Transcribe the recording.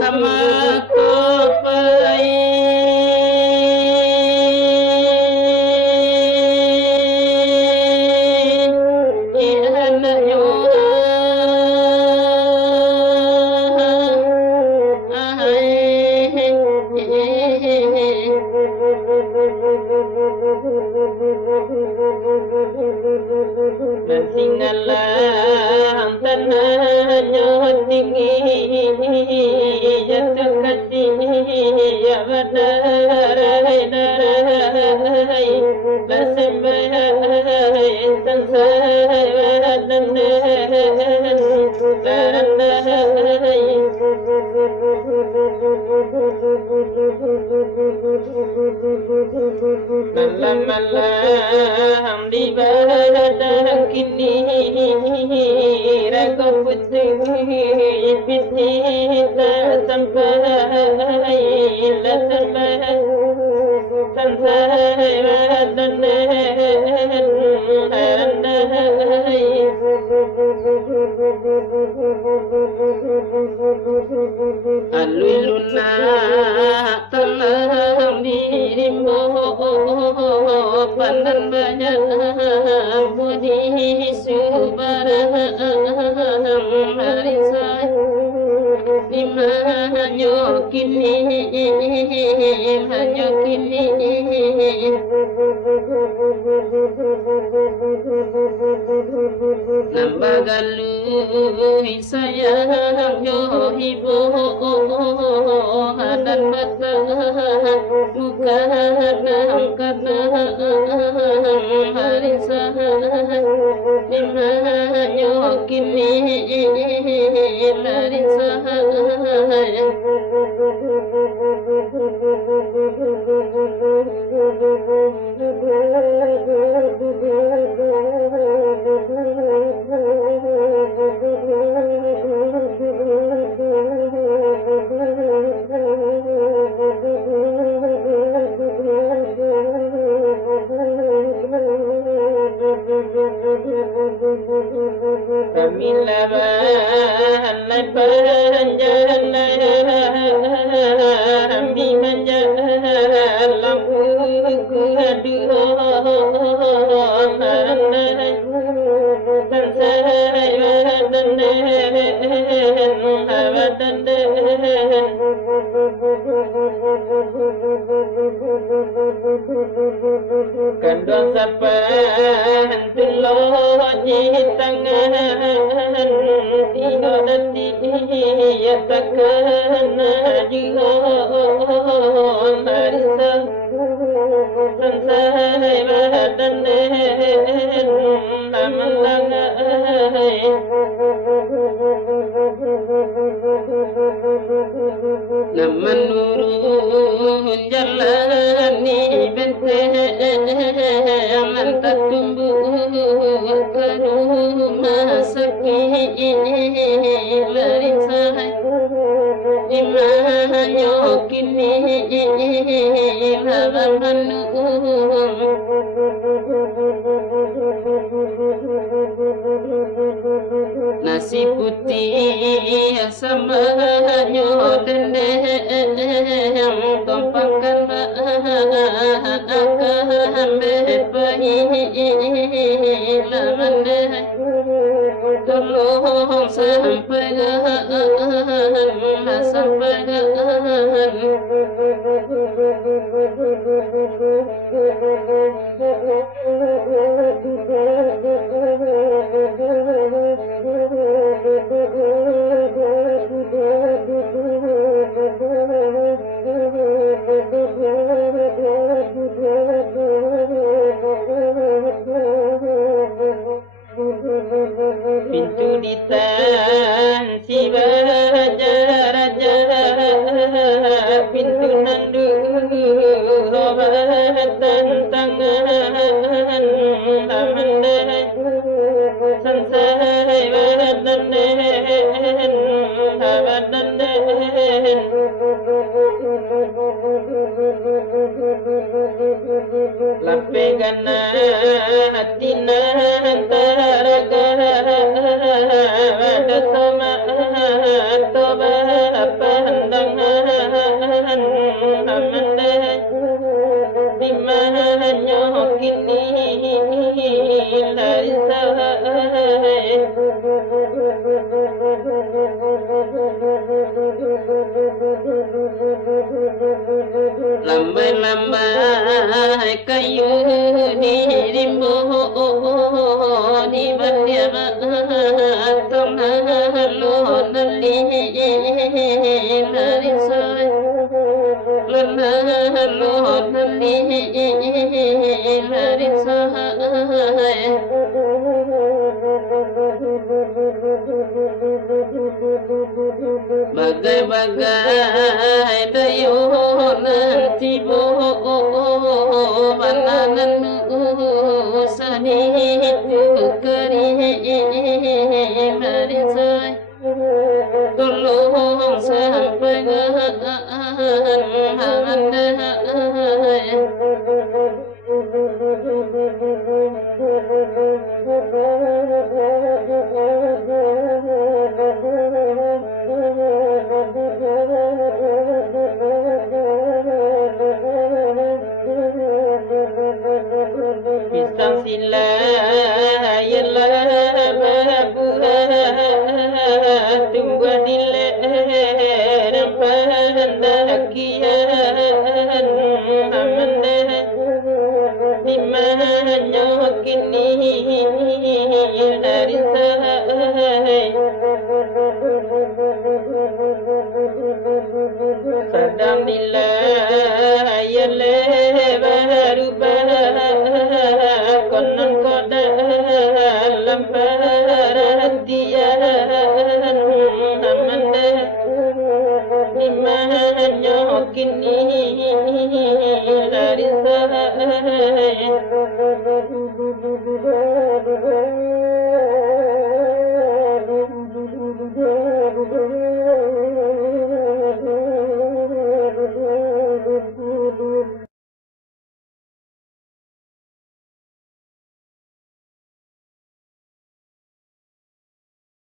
kama kopai Singalah tanahnya tinggi jatuh kasih ya badarai darai basambai sansai malam di badan kini raka putih kita sampai aluluna telah dirimu panan banyak budi subarang harisai hanya kini nambah galuh sayang yo ibu hadan mata muka kana harisah hanya kini harisah Kandang sapan tuloh di tangan Tino dati ya takkan jion harisa sansai badan lamalangai naman nurun jalani mantap tumbuh ke rumah sakit larisai imahnya kini halaman nasi putih samanya dendeng tompakan akan bepai lamandai tolong sampaikan pintu ditan si raja pintu nandu obatan tangan amandai sansai badan lapegana hatina antara ada sama lambai kayu ni rimbo ni badia tong lo nali nari sai lana lo nali nari sai bagai-bagai dayunan tibo bananan sanitu keri marisai tolong sampaikan hamandai Bismillah ya Allah tunggu diler pandakian amanda dimana kini dari sahai sadam dillah ya baru konon koda lamparadian amanda dimana kini